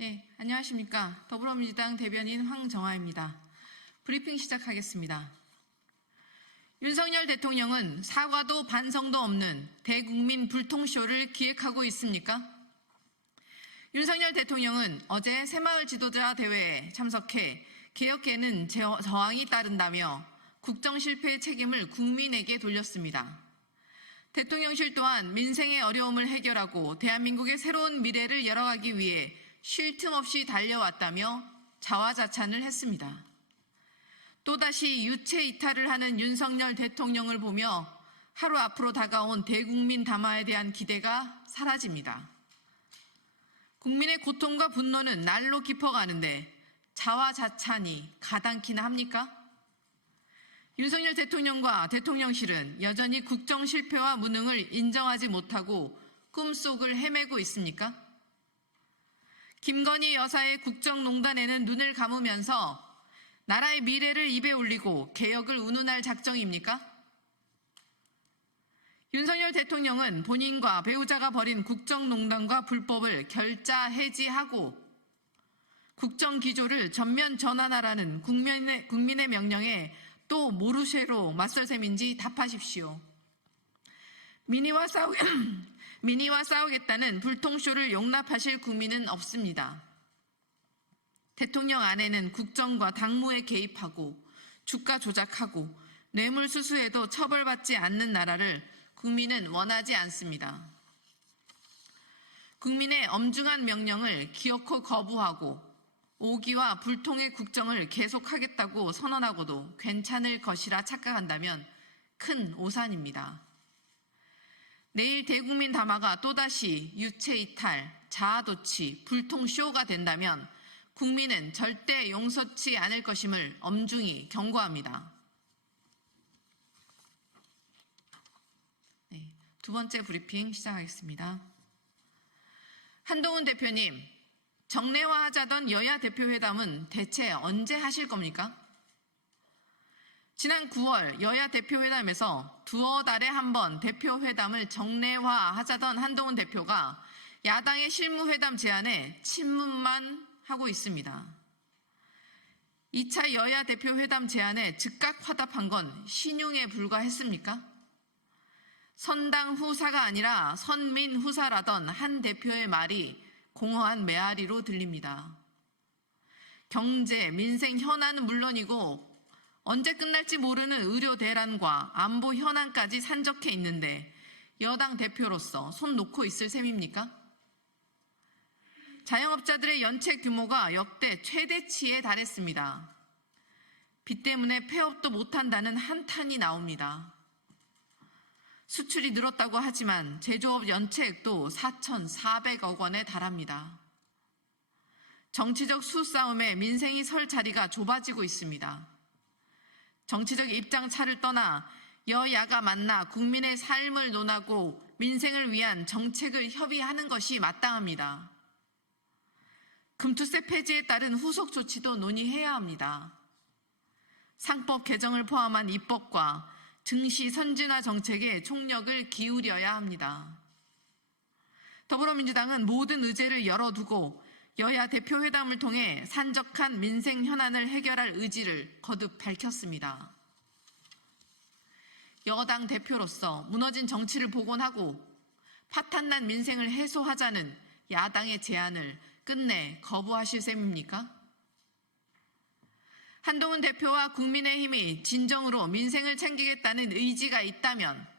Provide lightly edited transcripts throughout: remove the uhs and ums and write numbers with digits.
네, 안녕하십니까. 더불어민주당 대변인 황정화입니다. 브리핑 시작하겠습니다. 윤석열 대통령은 사과도 반성도 없는 대국민 불통쇼를 기획하고 있습니까? 윤석열 대통령은 어제 새마을 지도자 대회에 참석해 개혁에는 저항이 따른다며 국정 실패의 책임을 국민에게 돌렸습니다. 대통령실 또한 민생의 어려움을 해결하고 대한민국의 새로운 미래를 열어가기 위해 쉴 틈 없이 달려왔다며 자화자찬을 했습니다. 또다시 유체 이탈을 하는 윤석열 대통령을 보며 하루 앞으로 다가온 대국민 담화에 대한 기대가 사라집니다. 국민의 고통과 분노는 날로 깊어가는데 자화자찬이 가당키나 합니까? 윤석열 대통령과 대통령실은 여전히 국정 실패와 무능을 인정하지 못하고 꿈속을 헤매고 있습니까? 김건희 여사의 국정농단에는 눈을 감으면서 나라의 미래를 입에 올리고 개혁을 운운할 작정입니까? 윤석열 대통령은 본인과 배우자가 벌인 국정농단과 불법을 결자 해지하고 국정기조를 전면 전환하라는 국민의 명령에 또 모르쇠로 맞설 셈인지 답하십시오. 민의와 싸우겠다는 불통쇼를 용납하실 국민은 없습니다. 대통령 안에는 국정과 당무에 개입하고 주가 조작하고 뇌물수수에도 처벌받지 않는 나라를 국민은 원하지 않습니다. 국민의 엄중한 명령을 기어코 거부하고 오기와 불통의 국정을 계속하겠다고 선언하고도 괜찮을 것이라 착각한다면 큰 오산입니다. 내일 대국민 담화가 또다시 유체 이탈, 자아도취, 불통쇼가 된다면 국민은 절대 용서치 않을 것임을 엄중히 경고합니다. 네, 두 번째 브리핑 시작하겠습니다. 한동훈 대표님, 정례화하자던 여야 대표회담은 대체 언제 하실 겁니까? 지난 9월 여야 대표회담에서 두어 달에 한 번 대표회담을 정례화하자던 한동훈 대표가 야당의 실무회담 제안에 친문만 하고 있습니다. 2차 여야 대표회담 제안에 즉각 화답한 건 신용에 불과했습니까? 선당 후사가 아니라 선민 후사라던 한 대표의 말이 공허한 메아리로 들립니다. 경제, 민생 현안은 물론이고 언제 끝날지 모르는 의료 대란과 안보 현안까지 산적해 있는데 여당 대표로서 손 놓고 있을 셈입니까? 자영업자들의 연체 규모가 역대 최대치에 달했습니다. 빚 때문에 폐업도 못한다는 한탄이 나옵니다. 수출이 늘었다고 하지만 제조업 연체액도 4,400억 원에 달합니다. 정치적 수싸움에 민생이 설 자리가 좁아지고 있습니다. 정치적 입장차를 떠나 여야가 만나 국민의 삶을 논하고 민생을 위한 정책을 협의하는 것이 마땅합니다. 금투세 폐지에 따른 후속 조치도 논의해야 합니다. 상법 개정을 포함한 입법과 증시 선진화 정책에 총력을 기울여야 합니다. 더불어민주당은 모든 의제를 열어두고 여야 대표회담을 통해 산적한 민생 현안을 해결할 의지를 거듭 밝혔습니다. 여당 대표로서 무너진 정치를 복원하고 파탄난 민생을 해소하자는 야당의 제안을 끝내 거부하실 셈입니까? 한동훈 대표와 국민의힘이 진정으로 민생을 챙기겠다는 의지가 있다면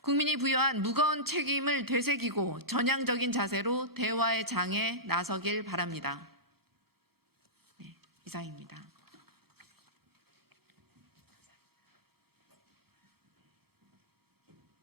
국민이 부여한 무거운 책임을 되새기고 전향적인 자세로 대화의 장에 나서길 바랍니다. 네, 이상입니다.